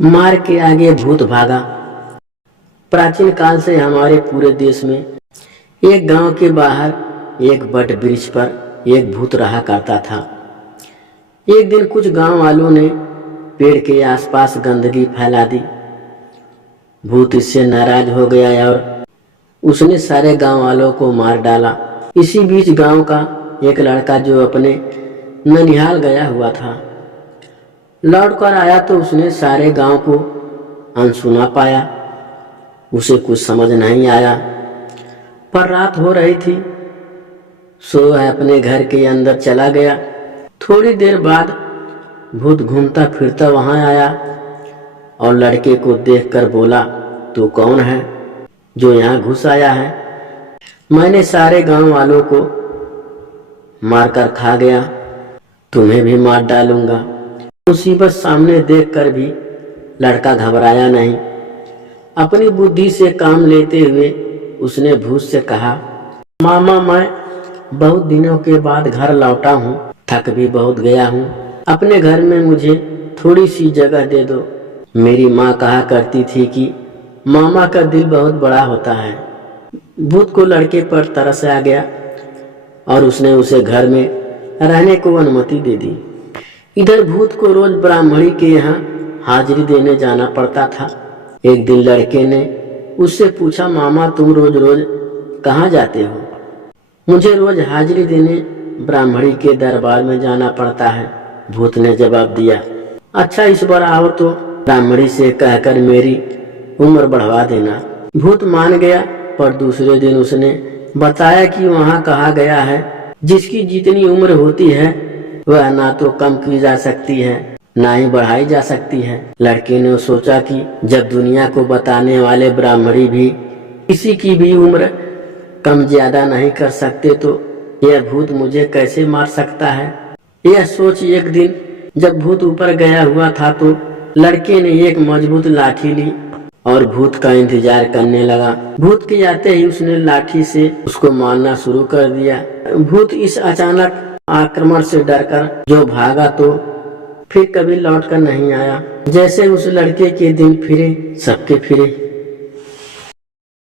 मार के आगे भूत भागा। प्राचीन काल से हमारे पूरे देश में एक गांव के बाहर एक बट वृक्ष पर एक भूत रहा करता था। एक दिन कुछ गांव वालों ने पेड़ के आसपास गंदगी फैला दी। भूत इससे नाराज हो गया और उसने सारे गांव वालों को मार डाला। इसी बीच गांव का एक लड़का जो अपने ननिहाल गया हुआ था, लौट कर आया तो उसने सारे गांव को अनसुना पाया। उसे कुछ समझ नहीं आया, पर रात हो रही थी, सो वह अपने घर के अंदर चला गया। थोड़ी देर बाद भूत घूमता फिरता वहां आया और लड़के को देखकर बोला, तू कौन है जो यहाँ घुस आया है? मैंने सारे गांव वालों को मारकर खा गया, तुम्हें भी मार डालूंगा। मुसीबत सामने देखकर भी लड़का घबराया नहीं। अपनी बुद्धि से काम लेते हुए उसने भूत से कहा, मामा मैं बहुत दिनों के बाद घर लौटा हूँ, थक भी बहुत गया हूँ। अपने घर में मुझे थोड़ी सी जगह दे दो। मेरी माँ कहा करती थी कि मामा का दिल बहुत बड़ा होता है। भूत को लड़के पर तरस आ गया और उसने उसे घर में रहने को अनुमति दे दी। इधर भूत को रोज ब्राह्मणी के यहाँ हाजिरी देने जाना पड़ता था। एक दिन लड़के ने उससे पूछा, मामा तुम रोज रोज कहाँ जाते हो? मुझे रोज हाजिरी देने ब्राह्मणी के दरबार में जाना पड़ता है। भूत ने जवाब दिया, अच्छा इस बार आओ तो ब्राह्मणी से कहकर मेरी उम्र बढ़वा देना। भूत मान गया, पर दूसरे दिन उसने बताया कि वहाँ कहा गया है जिसकी जितनी उम्र होती है वह ना तो कम की जा सकती है ना ही बढ़ाई जा सकती है। लड़के ने सोचा कि जब दुनिया को बताने वाले ब्राह्मणी भी किसी की भी उम्र कम ज्यादा नहीं कर सकते तो यह भूत मुझे कैसे मार सकता है। यह सोच एक दिन जब भूत ऊपर गया हुआ था तो लड़के ने एक मजबूत लाठी ली और भूत का इंतजार करने लगा। भूत के आते ही उसने लाठी से उसको मारना शुरू कर दिया। भूत इस अचानक आक्रमण से डरकर जो भागा तो फिर कभी लौट कर नहीं आया। जैसे उस लड़के के दिन फिरे सबके फिरे।